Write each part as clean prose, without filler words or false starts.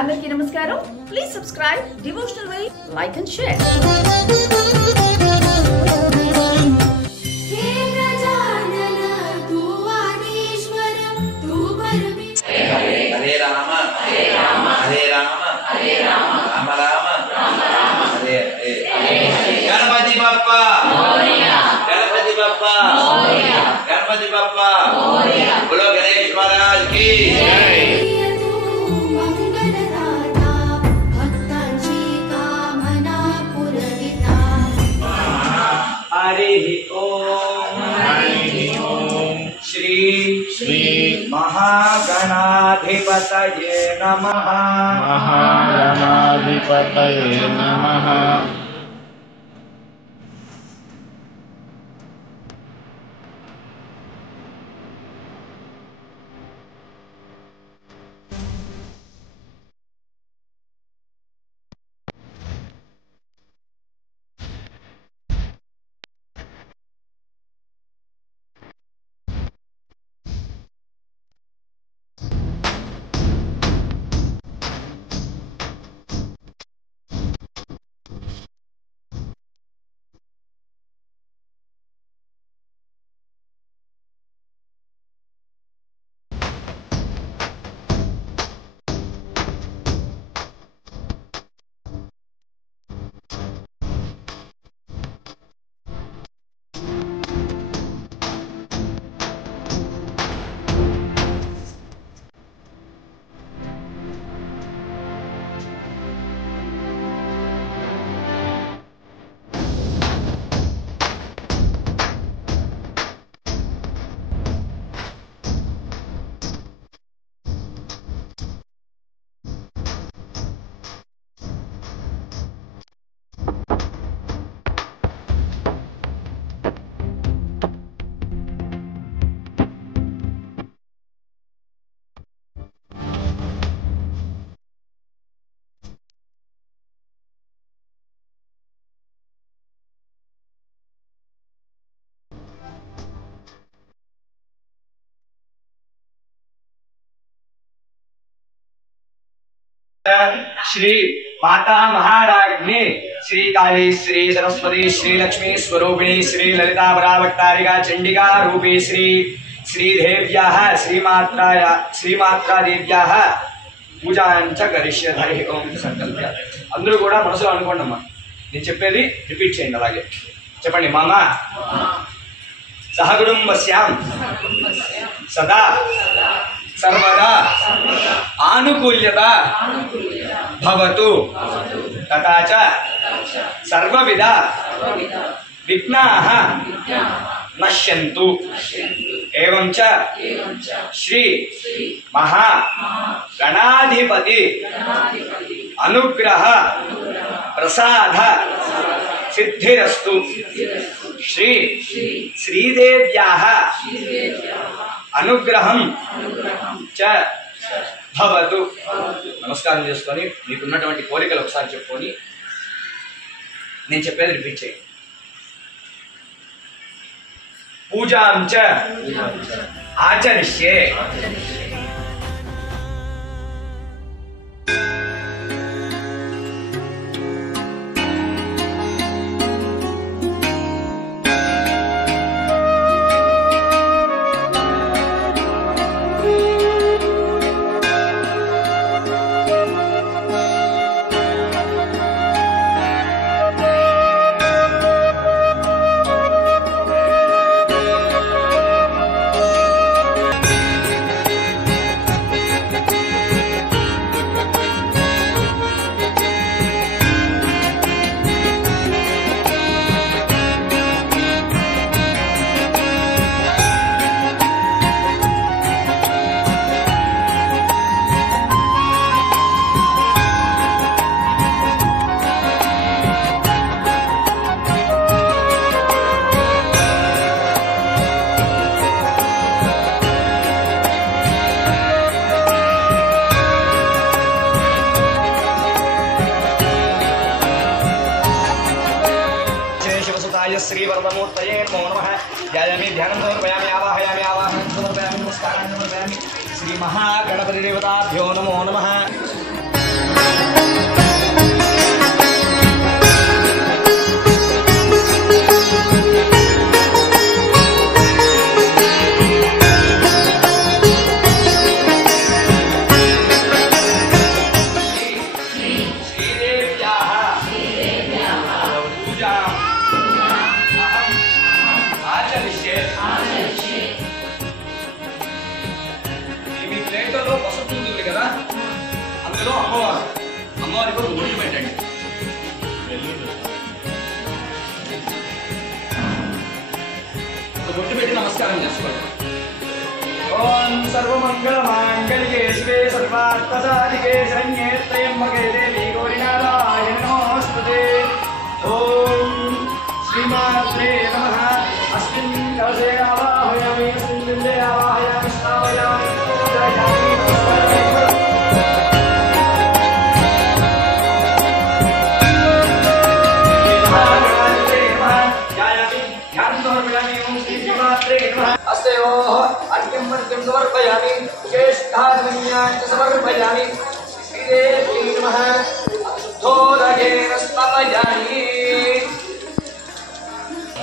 అందరికీ నమస్కారం. Please subscribe devotional way, like and share. Hare Rama Hare Rama Hare Rama Hare Rama Rama Rama Rama Rama Hare Hare. Ganapati Bappa Morya, Ganapati Bappa Morya, Ganapati Bappa Morya. బోలో గణేష్ మహారాజ్ की जय. हरि ओम श्री श्री महागणाधिपतये नमः. महागणाधिपतये नमः. श्री माता महाराज्ञी श्री काली श्री सरस्वती श्री लक्ष्मी स्वरूपिणी श्री ललिता परावट्टारिका चंडिका रूपी श्री श्रीदेव्याः श्रीमात्रा देव्याः పూజాంచ కరిష్యే. హరి ఓం సంకల్ప్య. అందరూ కూడా మనసులో అనుకోండి అమ్మా, నేను చెప్పేది రిపీట్ చేయండి. అలాగే చెప్పండి. మమ సహకుటుంబస్యాం సదా सर्वदा आनुकूल्यता भवतु तथा च सर्वविध विघ्नाः नश्यन्तु. एवं च श्री महा गणाधिपति अनुग्रह प्रसाद सिद्धिरस्तु. श्री श्रीदेव्याः అనుగ్రహం చ భవతు. నమస్కారం చేసుకొని మీకున్నటువంటి కోరికలు ఒకసారి చెప్పుకొని నేను చెప్పేది రిపీట్ చేయండి. పూజాం చ ఆచరిష్యే. श्री वरदमूर्तये नमो नमः. ध्यायामि ध्यानं समर्पयामि आवाहयामि आवाहनं समर्पयामि नमस्कारान् समर्पयामि. श्री महागणपति देवताभ्यो नमो नमः. మధ్యలో అమ్మవారు, అమ్మవారికి ఒక బొట్టు పెట్టండి. ఒక బొట్టు పెట్టి నమస్కారం చేసుకోండి. ఓం సర్వమంగళమాంగళ్యే శివే సర్వార్థసాధికే శరణ్యే త్రయంబకే దేవి గౌరీనారాయణి నమోస్తుతే. ఓం శ్రీమాత్రే నమః. అస్మిన్ కలశే ఆవాహయామి, అస్మిన్ బిందే ఆవాహయామి, శ్రావయామి, పూజయామి, సమర్పయామి. జ్యేష్ఠాన్యాన్ని సమర్పయామి. శ్రీదేవి నమః. శుద్ధోదకేన స్థాపయామి.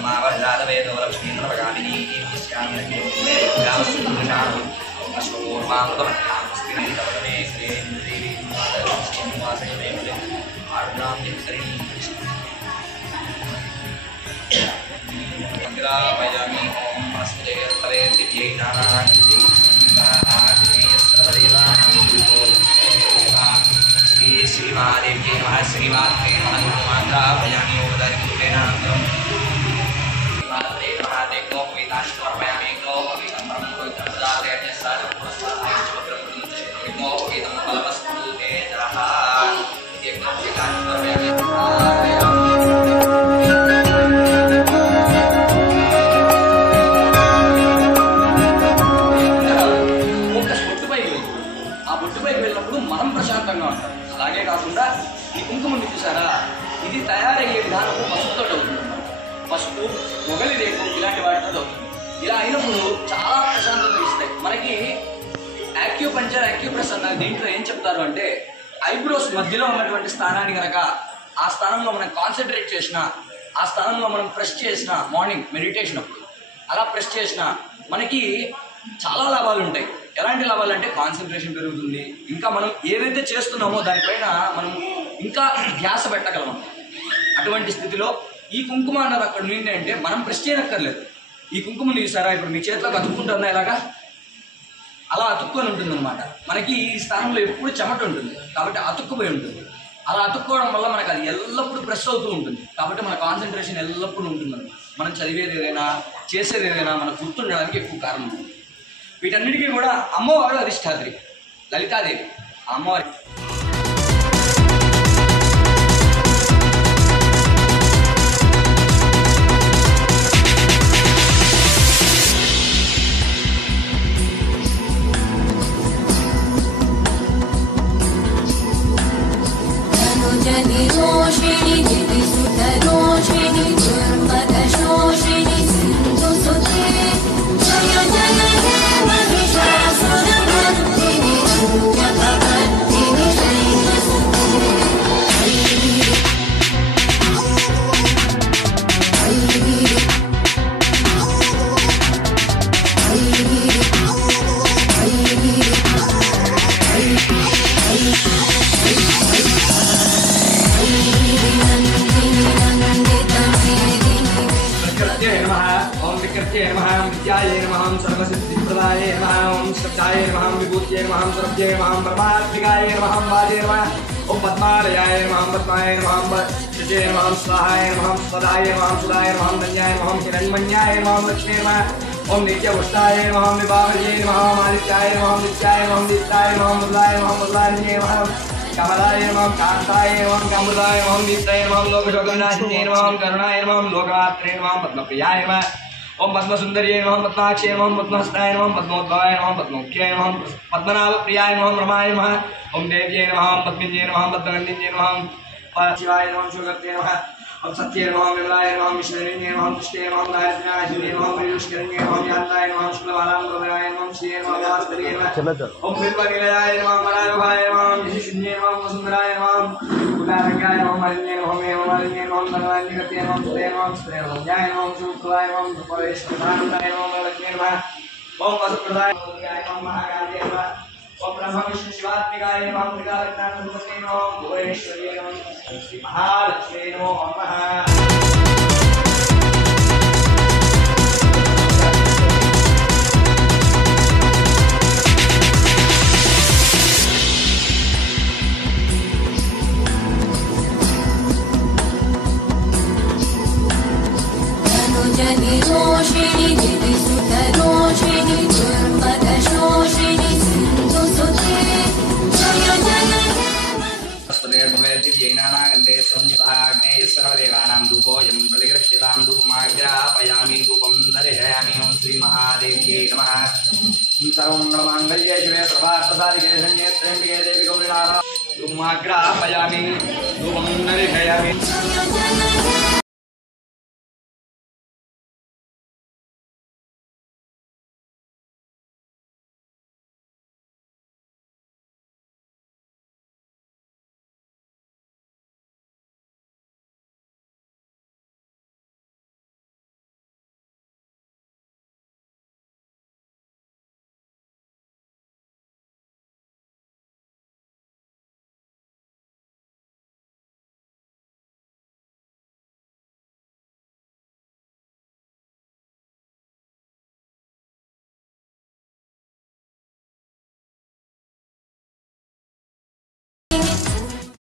మావజాతవేదో లక్ష్మీంద్రవగామిని శ్యామలకే గ్రామసుందరశానం అశ్వపూర్వామృతమధ్యాం స్థిరైతవమే శ్రీదేవి శ్రీనివాసమే ఆర్ద్రాం నిత్తరిణీ గ్రామయామి. ఓం వసుదే పరే దివ్యై నానాగంధి శ్రీ శ్రీమాదేవ్యై నమః. శ్రీమాత్రే నమః. మాత్రాపయామి. ఓదారికులేనానంతరం శ్రీమాత్రే నమః. దేవో పవితాశ్వర్పయామి. గోపవితం బ్రహ్మోత్తమదాదేవ్య సాధుప్రస్వాదం ఫలవస్తు తేజః యజ్ఞోపవితాశ్వర్పయామి. మనం ప్రశాంతంగా ఉంటాం. అలాగే కాకుండా ఈ కుంకుమని చూసారా, ఇది తయారయ్యే విధానము పసుపుతో అవుతుంది. పసుపు, మొగలి రేకు ఇలాంటి వాటితో అవుతుంది. ఇలా అయినప్పుడు చాలా ప్రశాంతత ఇస్తాయి మనకి. యాక్యూపంచర్, యాక్యూప్రెస్ అన్నది దీంట్లో ఏం చెప్తారు అంటే, ఐబ్రోస్ మధ్యలో ఉన్నటువంటి స్థానాన్ని కనుక ఆ స్థానంలో మనం కాన్సన్ట్రేట్ చేసిన, ఆ స్థానంలో మనం ప్రెస్ చేసిన, మార్నింగ్ మెడిటేషన్ అప్పుడు అలా ప్రెస్ చేసిన మనకి చాలా లాభాలు ఉంటాయి. ఎలాంటి లాభాలు అంటే కాన్సన్ట్రేషన్ పెరుగుతుంది. ఇంకా మనం ఏదైతే చేస్తున్నామో దానిపైన మనం ఇంకా ధ్యాస పెట్టగలం. అటువంటి స్థితిలో ఈ కుంకుమ అన్నది అక్కడ నుండి అంటే మనం ప్రెస్ చేయనక్కర్లేదు. ఈ కుంకుమని చూసారా, ఇప్పుడు మీ చేతిలోకి అతుక్కుంటుందా, ఇలాగా అలా అతుక్కొని ఉంటుంది అనమాట. మనకి ఈ స్థానంలో ఎప్పుడు చెమట ఉంటుంది కాబట్టి అతుక్కుపోయి ఉంటుంది. అలా అతుక్కోవడం వల్ల మనకు అది ఎల్లప్పుడూ ప్రెస్ అవుతూ ఉంటుంది. కాబట్టి మన కాన్సన్ట్రేషన్ ఎల్లప్పుడూ ఉంటుంది. మనం చదివేది ఏదైనా, చేసేది ఏదైనా మనకు గుర్తుండడానికి ఎక్కువ కారణం ఉంటుంది. వీటన్నిటికీ కూడా అమ్మవారు అధిష్టాత్రి లలితాదేవి. ఆ అమ్మవారి सर्वसिद्धिप्रदाय नमः. ओम श्रद्धाय नमः. विभूत्यै नमः. सर्वज्ञै नमः. परमात्मिकाय नमः. वाजे नमः. ओम पद्मालयाय नमः. पद्माय नमः. श्रुते नमः. स्वाहाय नमः. स्वदाय नमः. सुदाय नमः. धन्याय नमः. हिरण्मन्याय नमः. लक्ष्मी नमः. ओम नित्यपुष्टाय नमः. विभावजे नमः. मालित्याय नमः. नित्याय नमः. नित्याय नमः. मृदाय नमः. मृदाय नमः. कमलाय नमः. कांताय नमः. कमलाय नमः. नित्याय नमः. लोकशोकविनाशिन्ये नमः. करुणाय नमः. लोकमात्रे नमः. पद्मप्रियाय नमः. ओम पद्मसुंदर्ये नमः. पद्माक्षे नमः. पद्महस्ताय नमः. पद्मोद्भवाय नमः. पद्ममुख्ये नमः. पद्मनाभप्रियाय नमः. रमाय नमः. ओम देव्ये नमः. पद्मिन्ये नमः. पद्मगन्धिन्ये नमः. शिवाय नमः. शिवगत्ये नमः. ओम सत्ये नमः. विमलाय नमः. विष्णुन्ये नमः. तुष्टे नमः. दारिद्र्यनाशिन्ये नमः. पीयूषकरण्ये नमः. यान्ताय नमः. शुक्लवाराम्बराय नमः. श्रिये नमः. व्यासपदये नमः. ओम बिल्वनिलयाय नमः. मलायुभाय नमः. विशिष्ण्ये नमः. वसुन्धराय नमः. कुलारंगाय नमः. मलिन्ये नमः. मेवमालिन्ये नमः. धनवान्यगत्ये नमः. सुते नमः. सुते नमः. ज्ञाय नमः. शुक्लाय नमः. परेशकृताय नमः. लक्ष्मी नमः. ओम वसुप्रदाय नमः. महाकार्ये नमः. ओम ब्रह्म विष्णु शिवात्मिकाय नमः. त्रिकालज्ञानसम्पन्ने नमः. भुवनेश्वर्ये नमः. श्री महालक्ष्मी नमो नमः. नानागन्धे संयुताग्नेय सर्वदेवानां धूपोऽयं प्रतिगृह्यतां धूपमाग्रापयामि धूपं दर्शयामि ओं श्रीमहादेव्यै नमः सर्वं मंगल्ये शिवे सर्वार्थसाधिके शरण्ये देवी गौरी धूपमाग्रापयामि धूपं दर्शयामि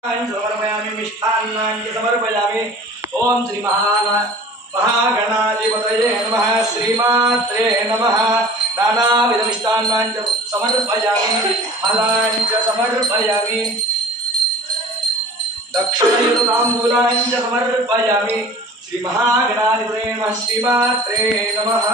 समर्पयामि मिष्टान्नानि समर्पयामि ओम श्री महागणाधिपतये नमः श्रीमात्रे नमः नानाविध मिष्टान्नानि समर्पयामि फलानि च समर्पयामि दक्षिणयुताम्बूलानि च समर्पयामि श्री महागणाधिपतये नमः श्रीमात्रे नमः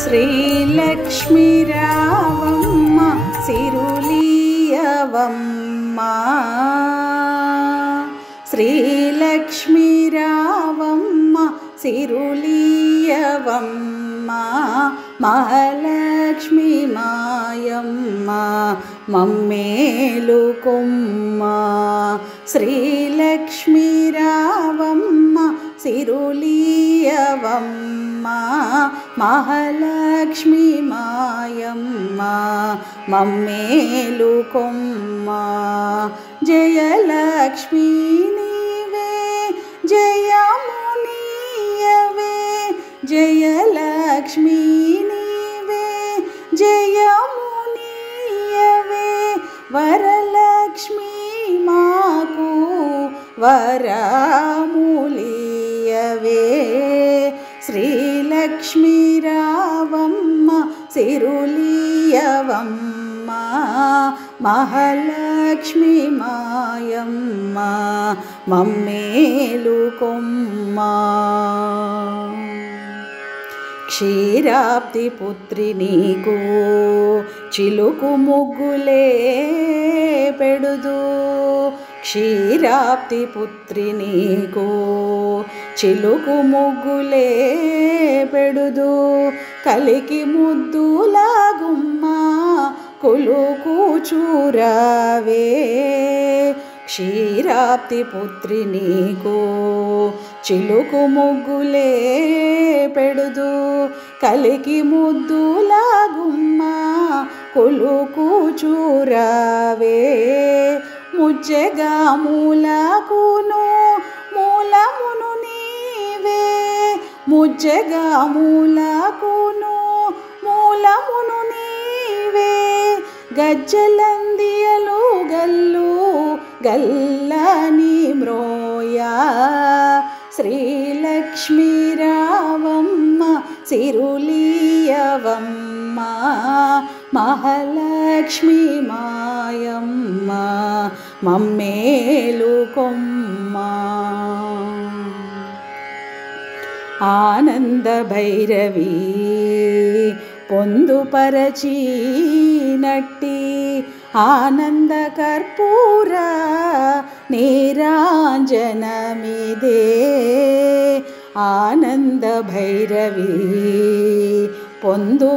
శ్రీలక్ష్మీ రావమ్మ సిరులీయవమ్మ శ్రీలక్ష్మీ రావమ్మ సిరులీయవమ్మ మహాలక్ష్మి మాయమ్మ మమ్మేలుకొమ్మ శ్రీలక్ష్మీ రావమ్మ సిరులీయవమ్మ మహాలక్ష్మి మాయమ్మ మమ్మేలుకొమ్మ జయలక్ష్మీ నీవే జయము నీయవే జయలక్ష్మీ నీవే జయము నీయవే వరలక్ష్మి మాకు వరములియవే శ్రీలక్ష్మీ రావమ్మ సిరులీయవమ్మ మహాలక్ష్మి మాయమ్మ మమ్మేలుకొమ్మ క్షీరాబ్ది పుత్రి నీకు చిలుకు ముగ్గులే పెడుదు క్షీరాబ్ది పుత్రి నీకు చిలుకు ముగ్గులే పెడుదు కలికి ముద్దులా గుమ్మ కొలుకు చూరావే క్షీరాబ్ది పుత్రి నీకు చిలుకు ముగ్గులే పెడుదు కలికి ముద్దులా గుమ్మ కొలుకు చూరావే ముజ్జగా మూలకును మూలమును నీవే ముజ్జగాములకును మూలమును నీవే గజ్జలందియలు గల్లు గల్లని మ్రోయా శ్రీలక్ష్మీ రావమ్మ సిరులీయవమ్మ మహాలక్ష్మి మాయమ్మ మమ్మేలుకొమ్మ ఆనంద భైరవి పొందుపరచినట్టి ఆనంద కర్పూర నీరాంజనమిదే ఆనంద భైరవి పొందుపరచినట్టి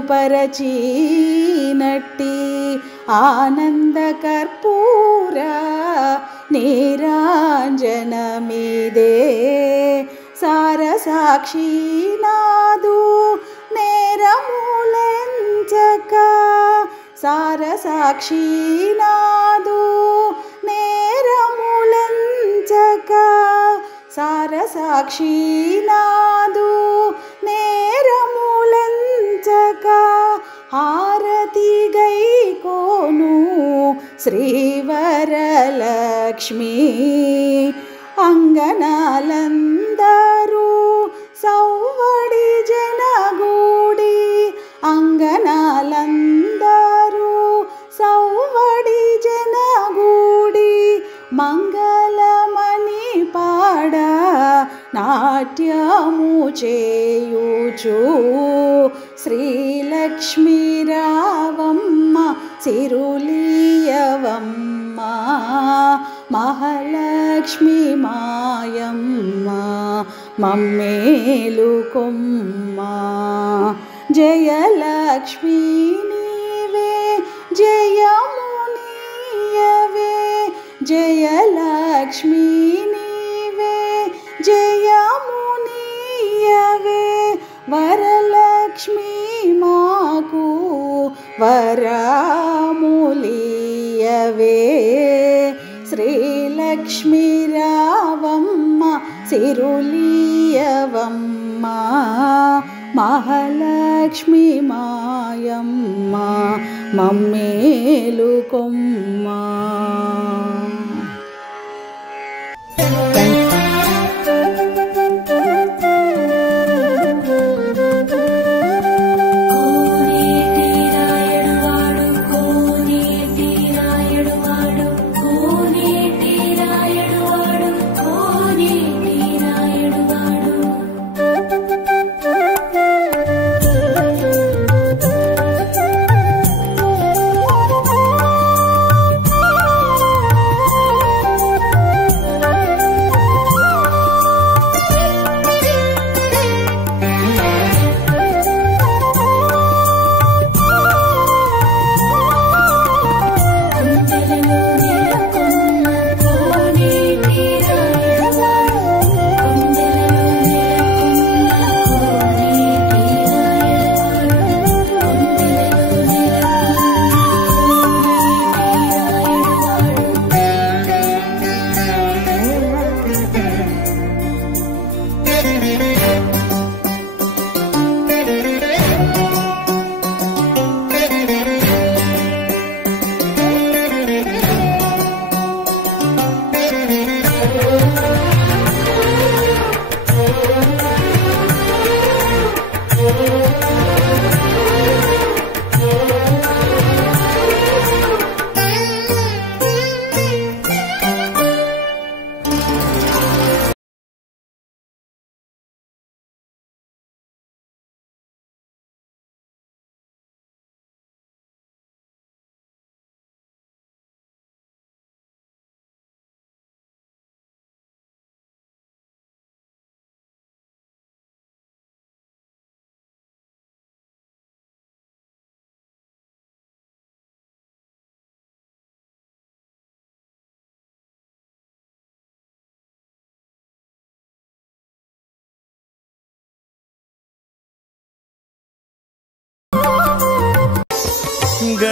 ఆనంద కర్పూర నీరాంజనమిదే సారసాక్షి నాదు నేరములెంచక సారసాక్షి నాదు నేరములెంచక సారసాక్షి నాదు నేరములెంచక హారతి గైకోను శ్రీవరలక్ష్మి అంగనాలందరూ సౌవడి జనగూడి అంగనాలందరూ సౌవడి జనగూడి మంగళమణి పాడ నాట్యము చేయుచు శ్రీలక్ష్మీ రావమ్మ సిరులీయవమ్మ మహాలక్ష్మి మాయమ్మ మమ్మేలుకొమ్మ జయలక్ష్మీ నీవే జయము నీయవే జయలక్ష్మీ నీవే జయము నీయవే వరలక్ష్మి మాకు వరములియవే శ్రీలక్ష్మీ రావమ్మ సిరులీయవమ్మ మహాలక్ష్మి మాయమ్మ మమ్మేలుకొమ్మ.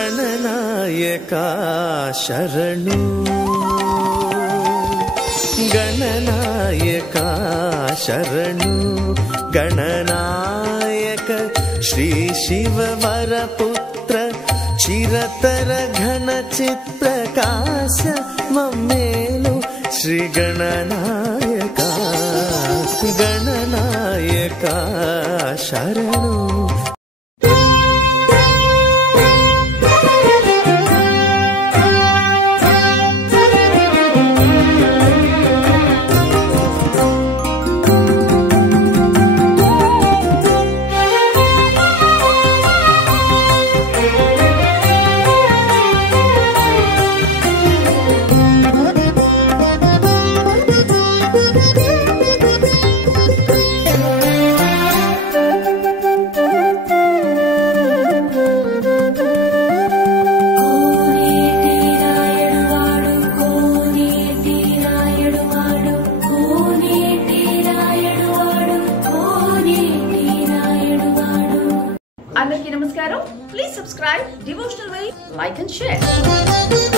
गणनायका शरणु गणनायका శరణు గణనాయక శ్రీ శివ వరపుత్ర చిరతర ఘన చిత్ప్రకాశ మమ్మేలు శ్రీ గణనాయక గణనాయక శరణు. అందరికీ నమస్కారం. Please subscribe Devotional Way, like and share.